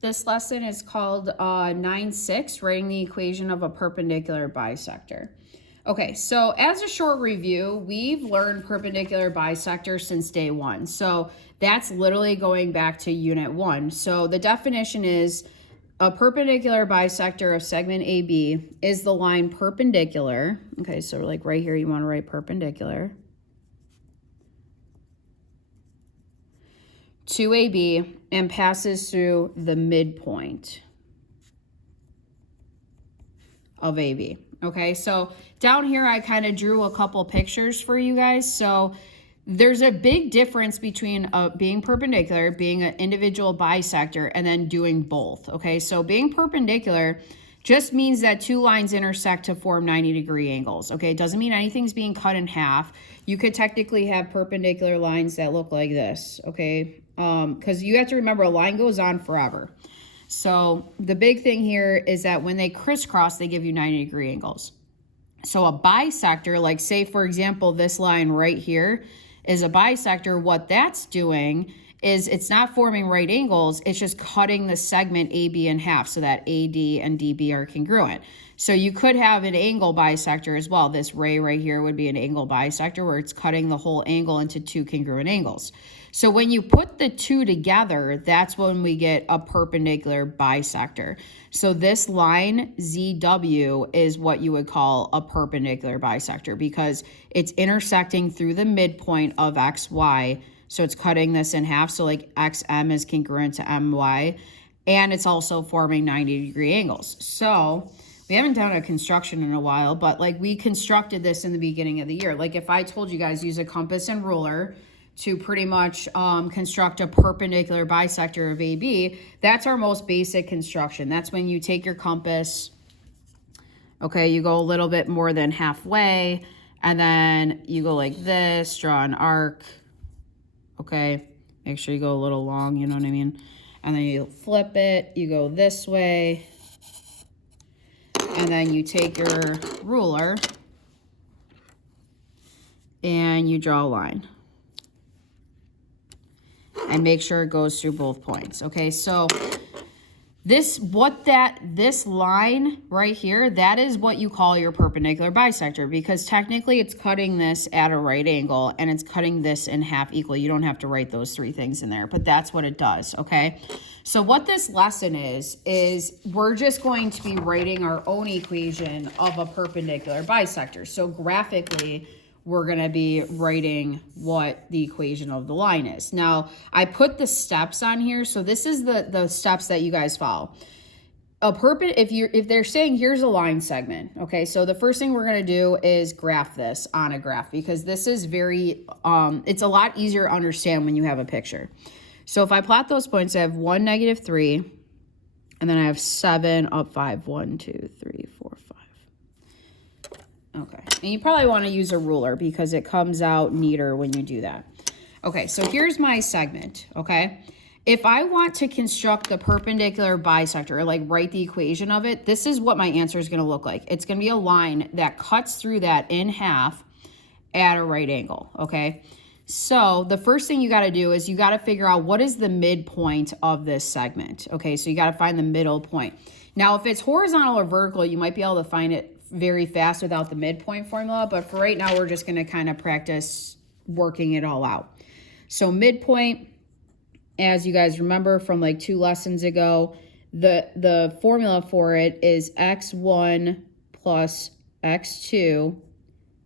This lesson is called 9-6, writing the equation of a perpendicular bisector. Okay, so as a short review, we've learned perpendicular bisector since day one. So that's literally going back to unit 1. So the definition is a perpendicular bisector of segment AB is the line perpendicular. Okay, so like right here, you want to write perpendicular to AB and passes through the midpoint of AB. Okay, so down here I kind of drew a couple pictures for you guys. So there's a big difference between being perpendicular, being an individual bisector, and then doing both. Okay, so being perpendicular just means that two lines intersect to form 90-degree angles. Okay, it doesn't mean anything's being cut in half. You could technically have perpendicular lines that look like this. Okay, because you have to remember a line goes on forever. So the big thing here is that when they crisscross, they give you 90-degree angles. So a bisector, like say for example, this line right here is a bisector. What that's doing is it's not forming right angles, it's just cutting the segment AB in half so that AD and DB are congruent. So you could have an angle bisector as well. This ray right here would be an angle bisector where it's cutting the whole angle into two congruent angles. So when you put the two together, that's when we get a perpendicular bisector. So this line ZW is what you would call a perpendicular bisector because it's intersecting through the midpoint of XY. So it's cutting this in half. So like XM is congruent to MY, and it's also forming 90-degree angles. So we haven't done a construction in a while, but like we constructed this in the beginning of the year. Like if I told you guys use a compass and ruler to pretty much construct a perpendicular bisector of AB, that's our most basic construction. That's when you take your compass, okay, you go a little bit more than halfway, and then you go like this, draw an arc, okay, make sure you go a little long, you know what I mean? And then you flip it, you go this way, and then you take your ruler and you draw a line. And make sure it goes through both points. Okay, so this line right here, that is what you call your perpendicular bisector because technically it's cutting this at a right angle and it's cutting this in half equal. You don't have to write those three things in there, but that's what it does, okay? So what this lesson is we're just going to be writing our own equation of a perpendicular bisector. So graphically, we're going to be writing what the equation of the line is. Now, I put the steps on here. So this is the steps that you guys follow. If they're saying here's a line segment, okay, so the first thing we're going to do is graph this on a graph because this is very, it's a lot easier to understand when you have a picture. So if I plot those points, I have 1, -3, and then I have 7, up 5, 1, 2, 3, 4, 5. Okay, and you probably want to use a ruler because it comes out neater when you do that. Okay, so here's my segment, okay? If I want to construct the perpendicular bisector, or like write the equation of it, this is what my answer is going to look like. It's going to be a line that cuts through that in half at a right angle, okay? So the first thing you got to do is you got to figure out what is the midpoint of this segment, okay? So you got to find the middle point. Now, if it's horizontal or vertical, you might be able to find it very fast without the midpoint formula, but for right now, we're just going to kind of practice working it all out. So midpoint, as you guys remember from like 2 lessons ago, the formula for it is x1 plus x2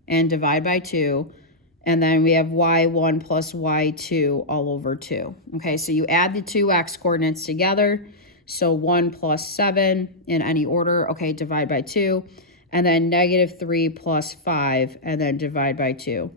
and divide by 2. And then we have y1 plus y2 all over 2. Okay, so you add the two x coordinates together. So 1 plus 7 in any order. Okay, divide by 2. And then -3 plus 5, and then divide by 2.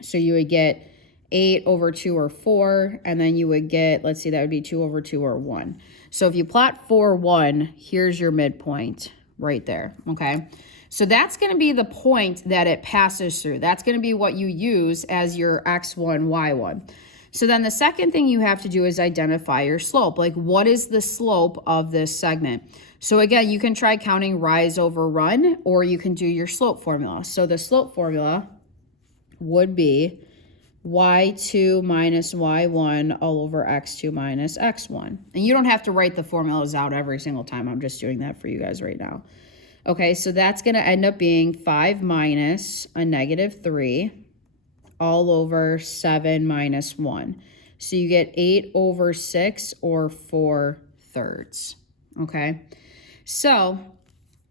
So you would get 8 over 2 or 4, and then you would get, let's see, that would be 2 over 2 or 1. So if you plot 4, 1, here's your midpoint right there, okay? So that's going to be the point that it passes through. That's going to be what you use as your x1, y1. So then the second thing you have to do is identify your slope. Like, what is the slope of this segment? So again, you can try counting rise over run, or you can do your slope formula. So the slope formula would be y2 minus y1 all over x2 minus x1. And you don't have to write the formulas out every single time. I'm just doing that for you guys right now. Okay, so that's going to end up being 5 minus a negative 3 all over 7 minus 1. So you get 8 over 6 or 4/3. Okay, so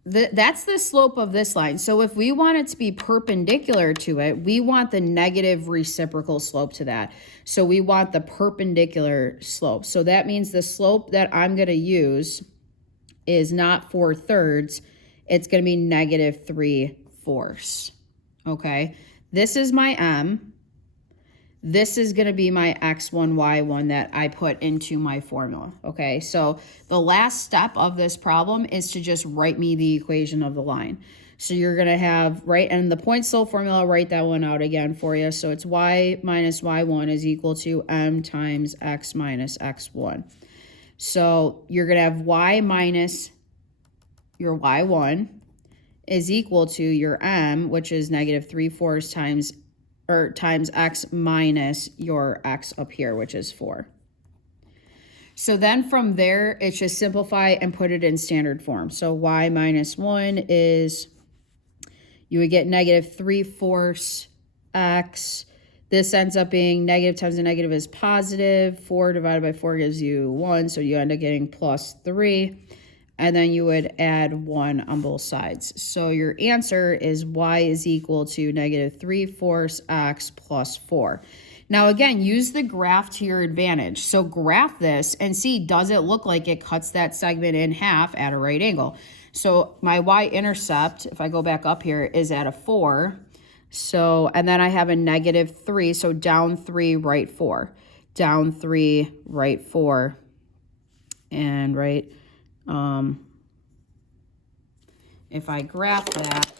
that's the slope of this line. So if we want it to be perpendicular to it, we want the negative reciprocal slope to that. So we want the perpendicular slope. So that means the slope that I'm going to use is not 4/3. It's going to be negative 3/4. Okay, this is my m. This is going to be my x1, y1 that I put into my formula. Okay, so the last step of this problem is to just write me the equation of the line. So you're going to have, right, and the point slope formula, write that one out again for you. So it's y minus y1 is equal to m times x minus x1. So you're going to have y minus your y1 is equal to your m, which is negative 3/4 times x minus your x up here, which is 4. So then from there, it's just simplify and put it in standard form. So y minus 1 is, you would get negative 3/4 x. This ends up being negative times a negative is positive. 4 divided by 4 gives you 1, so you end up getting plus 3. And then you would add 1 on both sides. So your answer is y is equal to negative 3/4 x plus 4. Now again, use the graph to your advantage. So graph this and see, does it look like it cuts that segment in half at a right angle? So my y-intercept, if I go back up here, is at a 4. So, and then I have a negative 3, so down 3, right 4. Down 3, right 4. And right... if I graph that,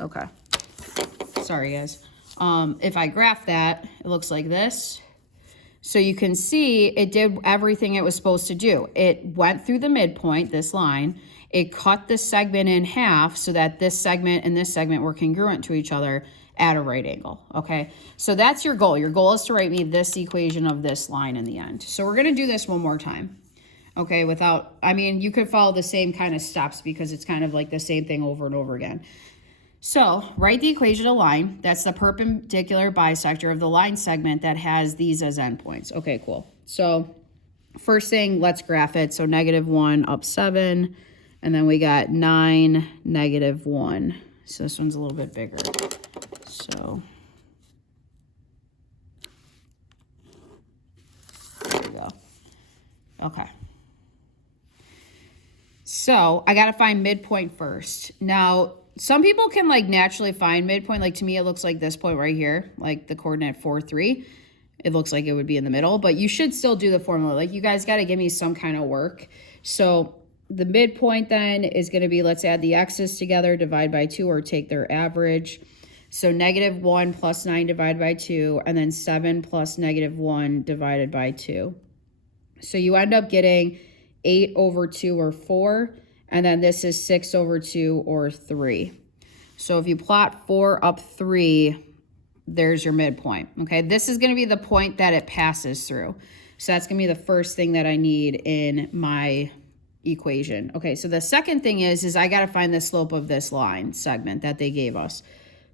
okay, sorry guys. If I graph that, it looks like this. So you can see it did everything it was supposed to do. It went through the midpoint, this line. It cut the segment in half so that this segment and this segment were congruent to each other at a right angle, okay? So that's your goal. Your goal is to write me this equation of this line in the end. So we're going to do this one more time, okay? Without, I mean, you could follow the same kind of steps because it's kind of like the same thing over and over again. So write the equation of line. That's the perpendicular bisector of the line segment that has these as endpoints. Okay, cool. So first thing, let's graph it. So -1 up 7, and then we got 9, -1. So this one's a little bit bigger. So there we go. Okay. So I got to find midpoint first. Now, some people can like naturally find midpoint. Like to me, it looks like this point right here, like the coordinate 4, 3. It looks like it would be in the middle, but you should still do the formula. Like you guys got to give me some kind of work. So the midpoint then is going to be, let's add the x's together, divide by 2, or take their average. So -1 plus 9 divided by 2, and then 7 plus -1 divided by 2. So you end up getting 8 over 2 or 4, and then this is 6 over 2 or 3. So if you plot 4 up 3, there's your midpoint, okay? This is going to be the point that it passes through. So that's going to be the first thing that I need in my equation. Okay, so the second thing is I got to find the slope of this line segment that they gave us.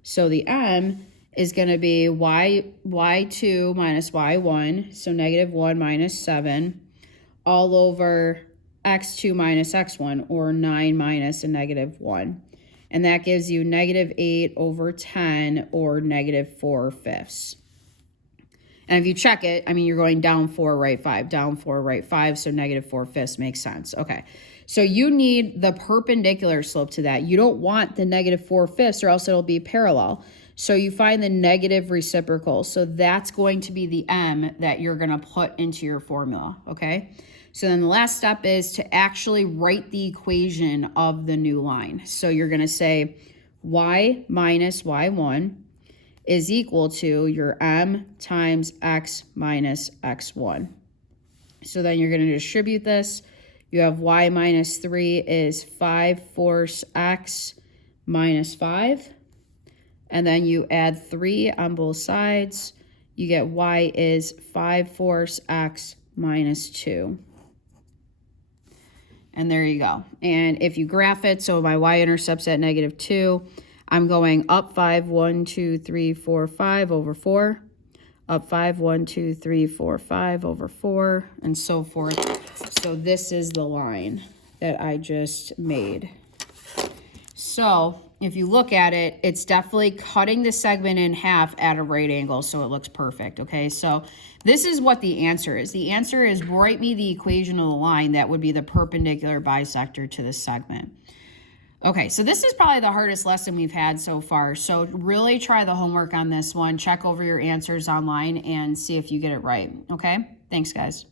So the m is going to be y2 minus y1, so -1 minus 7, all over x2 minus x1, or 9 minus a -1. And that gives you -8 over 10, or -4/5. And if you check it, I mean, you're going down 4, right 5, down 4, right 5, so -4/5 makes sense. Okay, so you need the perpendicular slope to that. You don't want the -4/5 or else it'll be parallel. So you find the negative reciprocal. So that's going to be the m that you're going to put into your formula, okay? So then the last step is to actually write the equation of the new line. So you're going to say y minus y1 is equal to your m times x minus x1. So then you're going to distribute this. You have y minus 3 is 5/4 x minus 5. And then you add 3 on both sides. You get y is 5/4 x minus 2. And there you go. And if you graph it, so my y-intercept's at -2, I'm going up 5, 1, 2, 3, 4, 5 over 4. Up 5, 1, 2, 3, 4, 5 over 4, and so forth. So this is the line that I just made. So if you look at it, it's definitely cutting the segment in half at a right angle, so it looks perfect, okay? So this is what the answer is. The answer is write me the equation of the line that would be the perpendicular bisector to the segment. Okay, so this is probably the hardest lesson we've had so far. So really try the homework on this one. Check over your answers online and see if you get it right, okay? Thanks, guys.